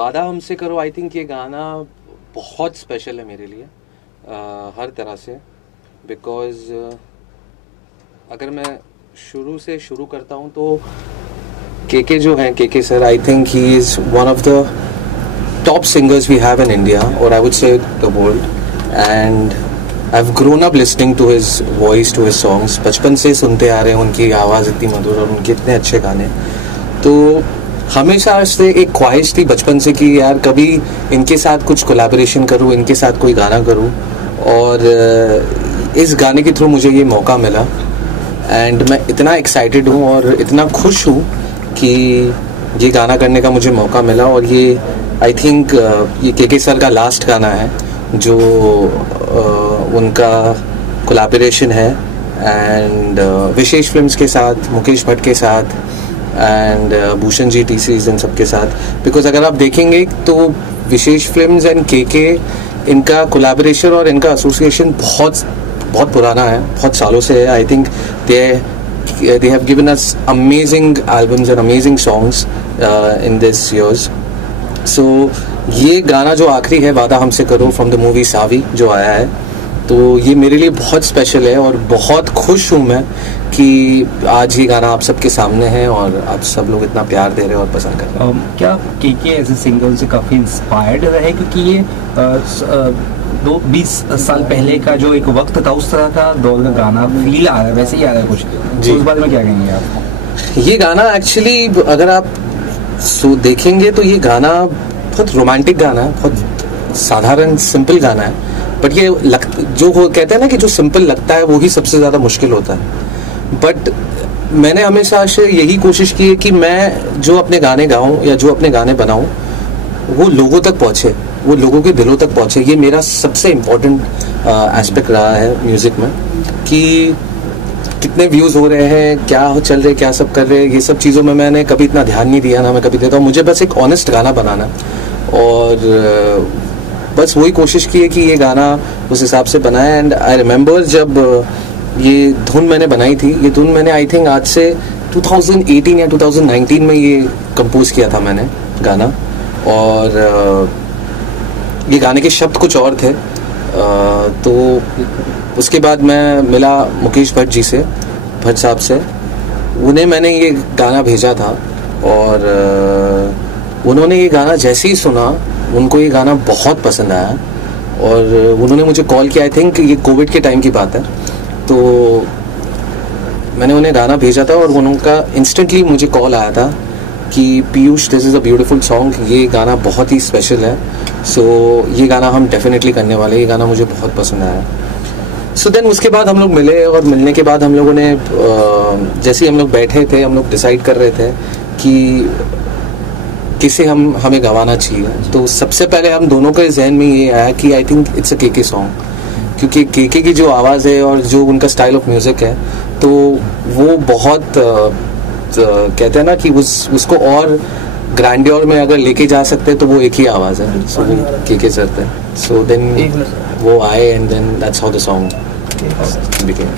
वादा हमसे करो, आई थिंक ये गाना बहुत स्पेशल है मेरे लिए हर तरह से, बिकॉज अगर मैं शुरू से शुरू करता हूँ तो केके जो हैं, KK sir, I think he is one of the top singers we have in India और I would say the world, and I have grown up listening to his voice, to his songs. बचपन से सुनते आ रहे हैं, उनकी आवाज़ इतनी मधुर और उनके इतने अच्छे गाने। तो हमेशा से एक ख्वाहिश थी बचपन से कि यार कभी इनके साथ कुछ कोलैबोरेशन करूँ, इनके साथ कोई गाना करूँ, और इस गाने के थ्रू मुझे ये मौका मिला एंड मैं इतना एक्साइटेड हूँ और इतना खुश हूँ कि ये गाना करने का मुझे मौका मिला। और ये आई थिंक ये केके सर का लास्ट गाना है जो उनका कोलैबोरेशन है, एंड विशेष फिल्म्स के साथ, मुकेश भट्ट के साथ एंड भूषण जी टीसीज इन सबके साथ। बिकॉज अगर आप देखेंगे तो विशेष फिल्म्स एंड केके, इनका कोलैबोरेशन और इनका एसोसिएशन बहुत पुराना है, बहुत सालों से है। I think they have given us amazing albums and amazing songs in this years. So ये गाना जो आखिरी है, वादा हमसे करो, फ्रॉम द मूवी सावी जो आया है, तो ये मेरे लिए बहुत स्पेशल है और बहुत खुश हूँ मैं कि आज ये गाना आप सबके सामने है और आप सब लोग इतना प्यार दे रहे हैं और पसंद कर रहे हैं। क्या केके एज ए सिंगर से काफ़ी इंस्पायर्ड रहे, क्योंकि ये 20 साल पहले का जो एक वक्त था उस तरह का दौर का गाना फील आ रहा है, वैसे ही आ रहा है कुछ, तो उस बारे में क्या कहेंगे आप? ये गाना एक्चुअली अगर आप देखेंगे तो ये गाना बहुत रोमांटिक गाना है, बहुत साधारण सिंपल गाना है, बट ये जो कहते हैं ना कि जो सिंपल लगता है वो ही सबसे ज़्यादा मुश्किल होता है। बट मैंने हमेशा से यही कोशिश की है कि मैं जो अपने गाने गाऊं या जो अपने गाने बनाऊं वो लोगों तक पहुंचे, वो लोगों के दिलों तक पहुंचे। ये मेरा सबसे इम्पोर्टेंट एस्पेक्ट रहा है म्यूज़िक में, कि कितने व्यूज़ हो रहे हैं, क्या चल रहे, क्या सब कर रहे हैं, ये सब चीज़ों में मैंने कभी इतना ध्यान नहीं दिया, ना मैं कभी देता हूँ। मुझे बस एक ऑनेस्ट गाना बनाना और बस वही कोशिश की है कि ये गाना उस हिसाब से बनाया। एंड आई रिमेंबर जब ये धुन मैंने बनाई थी, ये धुन मैंने आई थिंक आज से 2018 या 2019 में ये कंपोज किया था मैंने गाना, और ये गाने के शब्द कुछ और थे। तो उसके बाद मैं मिला मुकेश भट्ट जी से, भट्ट साहब से, उन्हें मैंने ये गाना भेजा था और उन्होंने ये गाना जैसे ही सुना उनको ये गाना बहुत पसंद आया और उन्होंने मुझे कॉल किया। आई थिंक ये कोविड के टाइम की बात है, तो मैंने उन्हें गाना भेजा था और उनका इंस्टेंटली मुझे कॉल आया था कि Piyush, this is a beautiful song, ये गाना बहुत ही स्पेशल है, सो ये गाना हम डेफिनेटली करने वाले, ये गाना मुझे बहुत पसंद आया। सो देन उसके बाद हम लोग मिले और मिलने के बाद हम लोगों ने जैसे ही हम लोग बैठे थे, हम लोग डिसाइड कर रहे थे कि किसे हमें गवाना चाहिए, तो सबसे पहले हम दोनों के जहन में ये आया कि I think it's a KK song, क्योंकि केके की जो आवाज़ है और जो उनका स्टाइल ऑफ म्यूज़िक है तो वो बहुत कहते हैं ना कि उसको और ग्रैंडियर में अगर लेके जा सकते हैं तो वो एक ही आवाज़ है, सो वो केके सर थे। सो देन वो आए and then that's how the song became.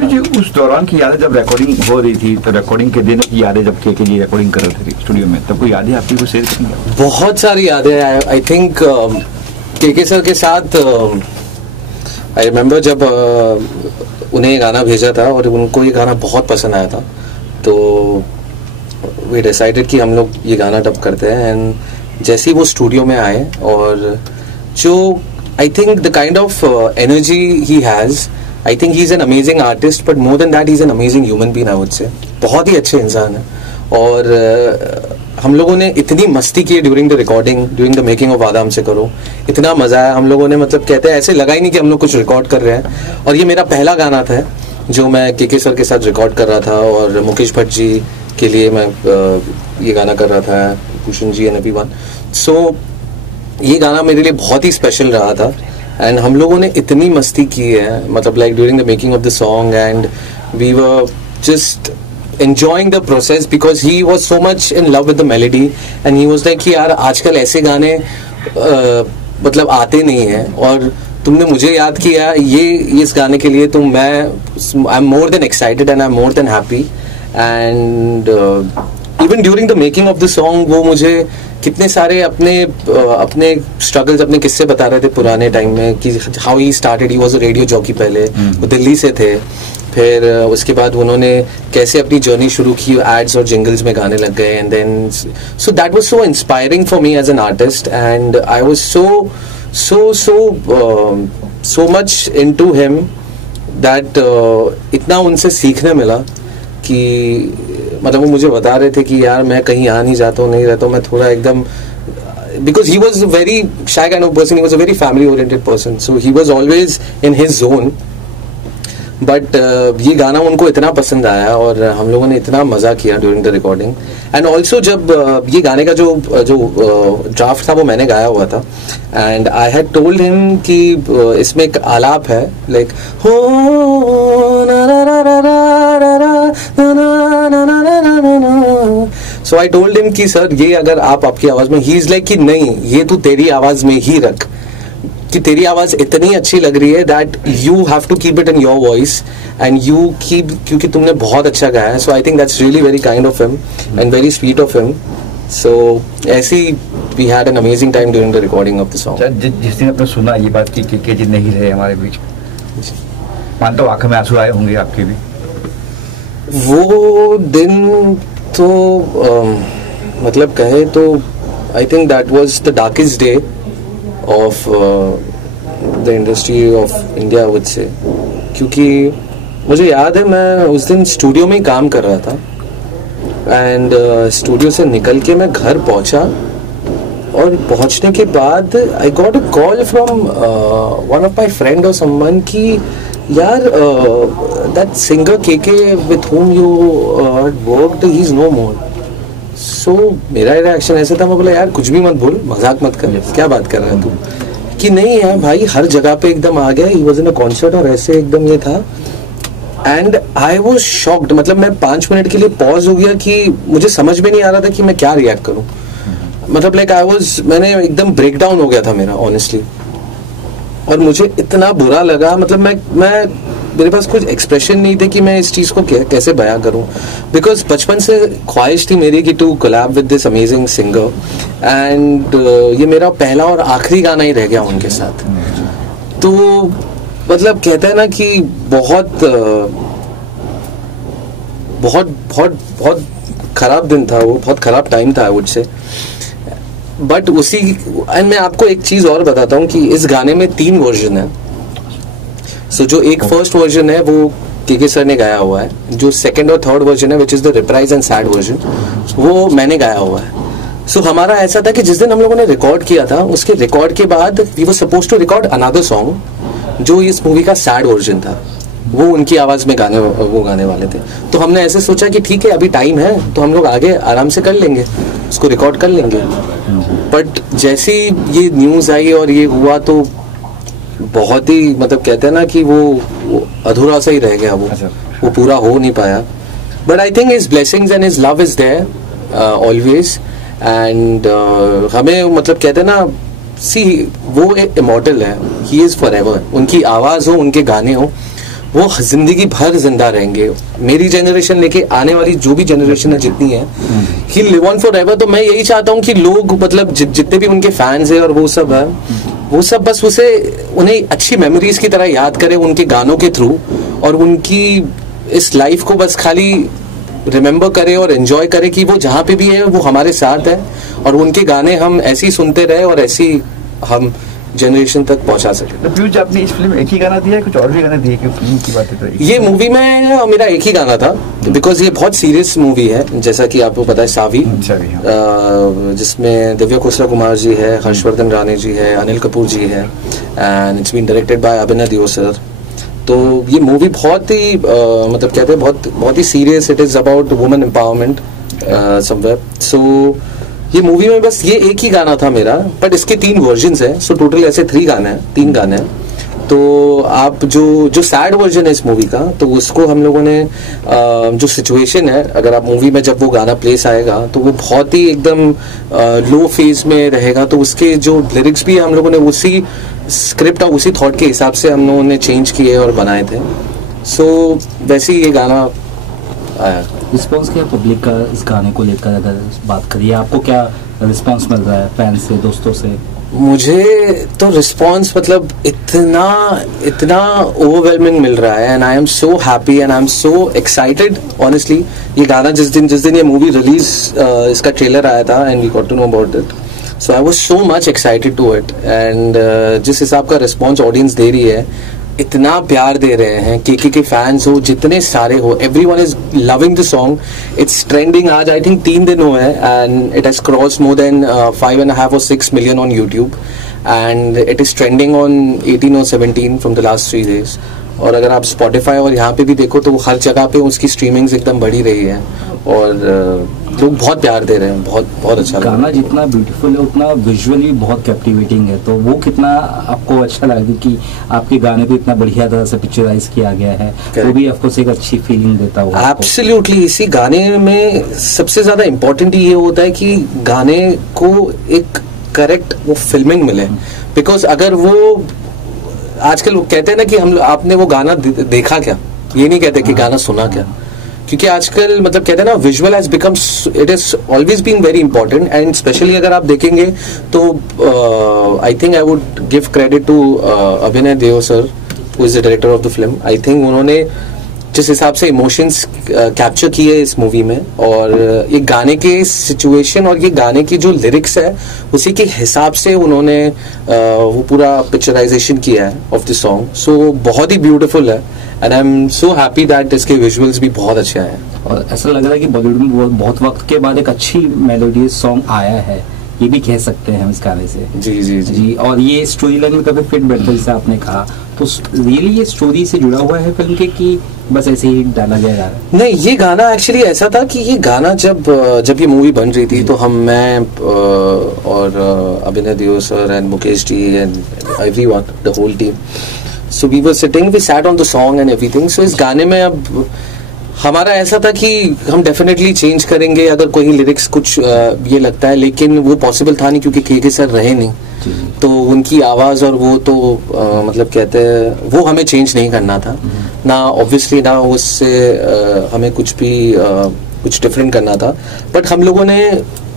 मुझे उस दौरान की यादें जब रिकॉर्डिंग हो रही थी, तो रिकॉर्डिंग के दिन की यादें जब केके जी रिकॉर्डिंग कर रहे थे स्टूडियो में, तब कोई यादें आपकी को शेयर करेंगे? बहुत सारी यादें। आई थिंक केके सर के साथ आई रिमेंबर जब उन्हें गाना भेजा था और उनको ये गाना बहुत पसंद आया था, तो वी डिसाइडेड कि हम लोग ये गाना डब करते हैं। एंड जैसे ही वो स्टूडियो में आए और जो I think the kind of energy he has, I think he's an amazing artist, but more than that he's an amazing human being, I would say. बहुत ही अच्छे इंसान है और हम लोगों ने इतनी मस्ती की during the recording, during the making of वादा हमसे करो, इतना मजा आया हम लोगों ने, मतलब कहते हैं ऐसे लगा ही नहीं कि हम लोग कुछ रिकॉर्ड कर रहे हैं। और ये मेरा पहला गाना था जो मैं केके सर के साथ रिकॉर्ड कर रहा था और मुकेश भट्ट जी के लिए मैं ये गाना कर रहा था, भूषण जी एंड एवरीवन। सो ये गाना मेरे लिए बहुत ही स्पेशल रहा था एंड हम लोगों ने इतनी मस्ती की है, मतलब like during the making of the song, and we were just enjoying the process because he was so much in love with the melody and he was like कि यार आजकल ऐसे गाने मतलब आते नहीं हैं और तुमने मुझे याद किया ये इस गाने के लिए, तो मैं I am more than excited and I am more than happy. And even during the making of the song वो मुझे कितने सारे अपने स्ट्रगल्स, अपने किस्से बता रहे थे पुराने टाइम में कि how he started. He was a radio jockey पहले, वो दिल्ली से थे. फिर उसके बाद उन्होंने कैसे अपनी जर्नी शुरू की, एड्स और जिंगल्स में गाने लग गए. And then so that was so inspiring for me as an artist. And I was so much into him that इतना उनसे सीखने मिला कि मतलब वो मुझे बता रहे थे कि यार मैं कहीं आ नहीं जाता हूँ, नहीं रहता हूँ, मैं थोड़ा एकदम, because he was a very shy kind of person, he was a very family oriented person, so he was always in his zone. But ये गाना उनको इतना पसंद आया और हम लोगों ने इतना मजा किया during the recording. And also जब ये गाने का जो ड्राफ्ट था वो मैंने गाया हुआ था. And I had told him कि इसमें एक आलाप है, लाइक हो ना ना ना ना ना ना ना ना. सो आई टोल्ड हिम कि सर ये अगर आप आपकी आवाज में, ही इज लाइक कि नहीं ये तू तेरी आवाज में ही रख, कि तेरी आवाज इतनी अच्छी लग रही है that you have to keep it in your voice and you keep, क्योंकि तुमने बहुत अच्छा गाया है. So I think that's really very kind of him and very sweet of him. So ऐसी we had an amazing time during the recording of the song. जिस दिन आपने सुना ये बात कि के जी नहीं रहे हमारे बीच, मानता हूँ आंखों में आंसू आए होंगे आपके भी. वो दिन तो मतलब कहे तो I think that was the darkest day of the industry of India, I would say. क्योंकि मुझे याद है मैं उस दिन स्टूडियो में ही काम कर रहा था एंड स्टूडियो से निकल के मैं घर पहुंचा और पहुंचने के बाद I got a call from one of my friend और समवन कि यार that singer KK with whom you worked he is no more. So मेरा रिएक्शन ऐसा था, मैं बोला यार कुछ भी मत बोल, मजाक मत कर, क्या बात कर रहा है तू. कि नहीं यार भाई हर जगह पे एकदम आ गया, he was in a concert और ऐसे एकदम ये था. एंड आई वाज शॉक्ड, मतलब मैं 5 मिनट के लिए पॉज हो गया कि मुझे समझ में नहीं आ रहा था कि मैं क्या रिएक्ट करूं. मतलब लाइक मैंने एकदम ब्रेक डाउन हो गया था मेरा ऑनेस्टली. और मुझे इतना बुरा लगा, मतलब मैं मेरे पास कुछ एक्सप्रेशन नहीं थे कि मैं इस चीज को कैसे बयां करूं. बिकॉज बचपन से ख्वाहिश थी मेरी कि to collab with this amazing singer. And ये मेरा पहला और आखिरी गाना ही रह गया उनके साथ. तो मतलब कहते हैं ना कि बहुत बहुत बहुत बहुत खराब दिन था वो, बहुत खराब टाइम था आई वुड से. बट उसी एंड मैं आपको एक चीज और बताता हूँ कि इस गाने में 3 वर्जन है. सो जो एक फर्स्ट वर्जन है वो के सर ने गाया हुआ है, जो सेकंड और थर्ड वर्जन है which is the reprise and sad version वो मैंने गाया हुआ है. सो हमारा ऐसा था कि जिस दिन हम लोगों ने रिकॉर्ड किया था उसके रिकॉर्ड के बाद we were suppose to record another song जो इस मूवी का सैड वर्जन था, वो उनकी आवाज में गाने वाले थे. तो हमने ऐसे सोचा कि ठीक है अभी टाइम है तो हम लोग आगे आराम से कर लेंगे, उसको रिकॉर्ड कर लेंगे. बट जैसे ये न्यूज आई और ये हुआ तो बहुत ही मतलब कहते हैं ना कि वो अधूरा सा ही रह गया, वो पूरा हो नहीं पाया. But I think his blessings and his love is there always. And हमें मतलब कहते हैं ना सी वो एक इमॉर्टल है, ही इज फॉरएवर. उनकी आवाज हो, उनके गाने हो, वो जिंदगी भर जिंदा रहेंगे. मेरी जनरेशन लेके आने वाली जो भी जनरेशन है जितनी है, ही लिव ऑन फॉरएवर. तो मैं यही चाहता हूँ कि लोग मतलब जितने भी उनके फैंस है और वो सब है, वो सब बस उन्हें अच्छी मेमोरीज की तरह याद करें उनके गानों के थ्रू, और उनकी इस लाइफ को बस खाली रिमेम्बर करे और एंजॉय करे कि वो जहाँ पे भी है वो हमारे साथ है और उनके गाने हम ऐसे ही सुनते रहे और ऐसे ही हम जनरेशन तक पहुंचा सके. तो आपने इस फिल्म में एक ही गाना दिया है, कुछ और भी गाना दिए कि फिल्म की बात है? तो ये मूवी में मेरा एक ही गाना था बिकॉज ये बहुत सीरियस मूवी है, जैसा कि आपको पता है सावी, जिसमें दिव्या खोसला कुमार जी है, हर्षवर्धन राणे जी है, अनिल कपूर जी है, and it's been directed by Abhinav Deo sir. तो ये मूवी बहुत ही मतलब कहते हैं बहुत ही serious. It is about women empowerment somewhere. So ये मूवी में बस ये एक ही गाना था मेरा, बट इसके 3 वर्जन्स हैं. सो टोटल ऐसे 3 गाने हैं. तो आप जो सैड वर्जन है इस मूवी का, तो उसको हम लोगों ने जो सिचुएशन है, अगर आप मूवी में जब वो गाना प्लेस आएगा तो वो बहुत ही एकदम लो फेज में रहेगा. तो उसके जो लिरिक्स भी हम लोगों ने उसी स्क्रिप्ट और उसी थॉट के हिसाब से हम लोगों ने चेंज किए और बनाए थे. सो वैसे ही ये गाना आया. रिस्पॉन्स क्या पब्लिक का इस गाने को लेकर, अगर बात करिए आपको क्या रिस्पॉन्स मिल रहा है फैंस से, दोस्तों से? मुझे तो रिस्पॉन्स मतलब इतना ओवरवेलमिंग मिल रहा है, and I am so happy and I am so excited honestly. ये गाना जिस दिन ये मूवी रिलीज, इसका ट्रेलर आया था and we got to know about it, so I was so much excited to it. And जिस हिसाब का रिस्पॉन्स ऑडियंस दे रही है, इतना प्यार दे रहे हैं, केके के फैंस हो जितने सारे हो, everyone is loving the song. It's trending आज आई थिंक 3 दिन हुए हैं and it has crossed more than 5.5 or 6 million on YouTube, and it is trending on 18 or 17 from the last 3 days. और अगर आप स्पॉटिफाई और यहाँ पे भी देखो तो हर जगह पे उसकी स्ट्रीमिंग्स एकदम बढ़ी रही है, और लोग बहुत प्यार दे रहे हैं. बहुत बहुत अच्छा गाना जितना ब्यूटीफुल है उतना विजुअली बहुत कैप्टिवेटिंग है, तो वो कितना आपको अच्छा लगा कि आपके गाने को इतना बढ़िया तरह से पिक्चराइज किया गया है, वो भी आपको एक अच्छी फीलिंग देता होगा. एब्सोल्युटली. इसी गाने में सबसे ज्यादा इम्पोर्टेंट ये होता है कि गाने को एक करेक्ट वो फिल्मिंग मिले, बिकॉज अगर वो आजकल कहते हैं ना कि आपने वो गाना देखा क्या, ये नहीं कहते कि गाना सुना क्या, क्योंकि आजकल मतलब कहते हैं ना visual has become, it is always been very important. And specially अगर आप देखेंगे तो I think I would give credit to Abhinay Deo sir, who is the director of the film. I think उन्होंने जिस हिसाब से इमोशंस कैप्चर किए इस मूवी में, और ये गाने के सिचुएशन और ये गाने की जो लिरिक्स है उसी के हिसाब से उन्होंने वो पूरा पिक्चराइजेशन किया है ऑफ द सॉन्ग. सो बहुत ही ब्यूटीफुल है and I am so happy that इसके विजुअल्स भी बहुत अच्छे आए हैं. और ऐसा लग रहा है कि बॉलीवुड में बहुत वक्त के बाद एक अच्छी मेलोडियस सॉन्ग आया है, ये भी कह सकते हैं हम इस गाने से. जी जी जी. और ये स्टोरी लाइन में कभी फिट बैठता है जैसे आपने कहा, तो रियली ये स्टोरी से जुड़ा हुआ है फिल्म के कि बस ऐसे ही डाला गया गाना? नहीं, ये गाना एक्चुअली ऐसा था कि ये गाना जब ये मूवी बन रही थी तो मैं और Abhinay Deo sir and Mukesh ji and everyone, the whole team, so we were sitting, we sat on the song and everything. So इस गाने में अब हमारा ऐसा था कि हम डेफिनेटली चेंज करेंगे अगर कोई लिरिक्स कुछ ये लगता है, लेकिन वो पॉसिबल था नहीं क्योंकि के सर रहे नहीं, तो उनकी आवाज और वो तो मतलब कहते हैं वो हमें चेंज नहीं करना था ना, ऑब्वियसली ना उससे हमें कुछ भी कुछ डिफरेंट करना था. बट हम लोगों ने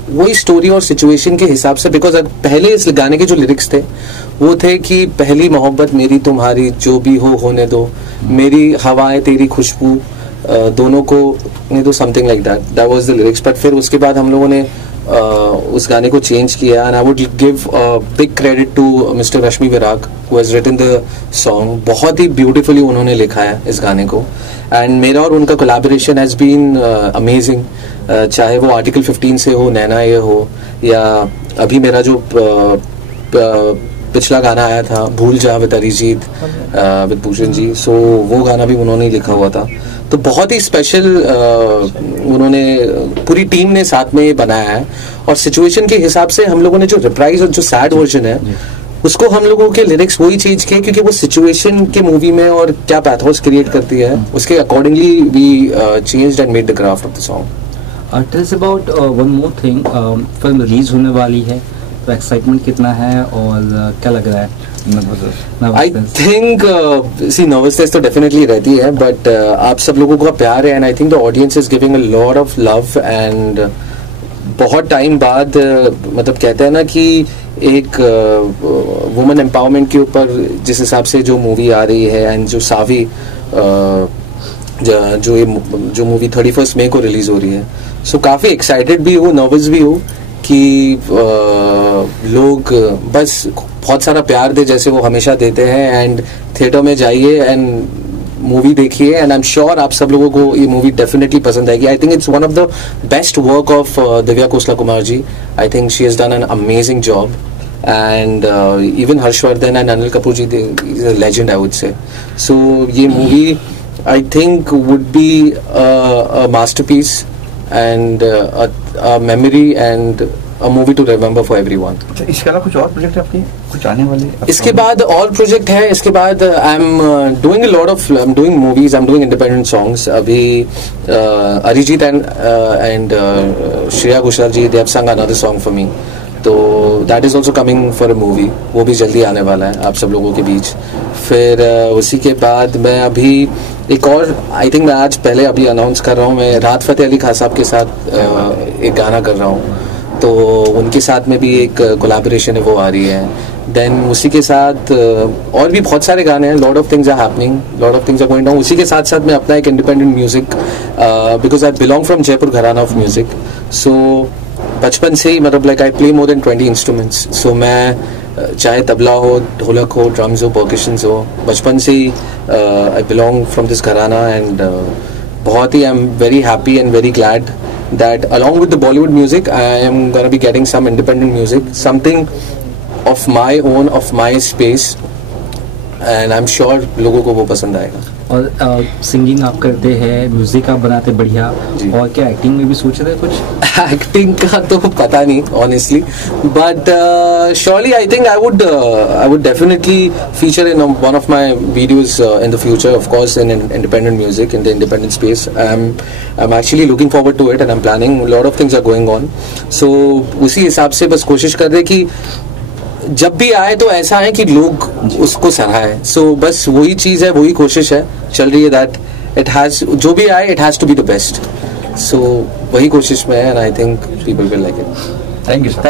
वही स्टोरी और सिचुएशन के हिसाब से, बिकॉज पहले इस गाने के जो लिरिक्स थे वो थे कि पहली मोहब्बत मेरी तुम्हारी, जो भी हो होने दो, मेरी हवाएं तेरी खुशबू, दोनों को नहीं तो something like that was the lyrics. But फिर उसके बाद हम लोगों ने उस गाने को चेंज किया, and I would give big credit to mister Rashmi Virag who has written the song. बहुत ही ब्यूटीफुली उन्होंने लिखा है इस गाने को, एंड मेरा और उनका कोलैबोरेशन हैज बीन अमेजिंग. चाहे वो आर्टिकल 15 से हो, नैना ये हो, या अभी मेरा जो पिछला गाना आया था भूल जा विद अरिजीत विद भूषण जी, सो वो गाना भी उन्होंने लिखा हुआ था. तो बहुत ही स्पेशल उन्होंने पूरी टीम ने साथ में बनाया है, और सिचुएशन के हिसाब से हम लोगों ने जो रिप्राइज और जो सैड वर्जन है उसको हम लोगों के लिरिक्स वही चेंज किए, क्योंकि वो सिचुएशन के मूवी में और क्या पैथोस क्रिएट करती है उसके accordingly we changed and made the craft of the song. Tell us about one more thing, film release होने वाली है, तो एक्साइटमेंट कितना है और क्या लग रहा है? आई थिंक सी नर्वसनेस तो डेफिनेटली रहती है, बट आप सब लोगों का प्यार है, and I think the audience is giving a lot of love. And बहुत टाइम बाद मतलब कहते हैं ना कि एक वुमेन एम्पावरमेंट के ऊपर जिस हिसाब से जो मूवी आ रही है, एंड जो सावी जो मूवी 31 मई को रिलीज हो रही है, सो काफी एक्साइटेड भी हूँ, नर्वस भी हूँ कि लोग बस बहुत सारा प्यार दे जैसे वो हमेशा देते हैं, एंड थिएटर में जाइए एंड मूवी देखिए, एंड आई एम श्योर आप सब लोगों को ये मूवी डेफिनेटली पसंद आएगी. I think it's one of the best work of Divya Khosla Kumar ji. I think she has done an amazing job, and even Harshvardhan and Anil Kapoor ji is a legend I would say. So ये movie I think would be a masterpiece and a memory and a movie to remember for everyone. इसके अलावा कुछ और project आपके कुछ आने वाले? इसके बाद और प्रोजेक्ट है. इसके बाद I am doing a lot of, I am doing movies, I am doing independent songs. अभी Arijit and Shreya Ghoshal ji, they have sung another song for me. तो that is also coming for a movie, वो भी जल्दी आने वाला है आप सब लोगों के बीच। फिर उसी के बाद मैं अभी एक और, आई थिंक मैं आज पहले अभी अनाउंस कर रहा हूँ, मैं राहत फ़तेह अली खान साहब के साथ एक गाना कर रहा हूँ, तो उनके साथ में भी एक कोलैबोरेशन है, वो आ रही है। देन उसी के साथ और भी बहुत सारे गाने हैं, lot of things are happening, lot of things are going down. उसी के साथ साथ मैं अपना एक independent music, because I belong from Jaipur gharana of music, so बचपन से ही मतलब like I play more than 20 instruments. So मैं चाहे तबला हो, ढोलक हो, ड्रम्स हो, पर्कशंस हो, बचपन से ही I belong from this gharana and बहुत ही I am very happy and very glad that along with the Bollywood music I am going to be getting some independent music, something of my own, of my space, and I'm sure लोगों को वो पसंद आएगा। और singing आप करते हैं, music आप बनाते बढ़िया, और क्या एक्टिंग में भी सोच रहे हैं कुछ? एक्टिंग का तो पता नहीं honestly, but surely I think I would definitely feature in one of my videos in the future, of course in independent music, in the independent space. I am actually looking forward to it and I am planning, lot of things are going on. So उसी हिसाब से बस कोशिश कर रहे कि जब भी आए तो ऐसा है कि लोग उसको सराहे। सो बस वही चीज है, वही कोशिश है चल रही है, दैट इट हैज, जो भी आए it has to be the best. So वही कोशिश में है and I think people will like it. Thank you sir.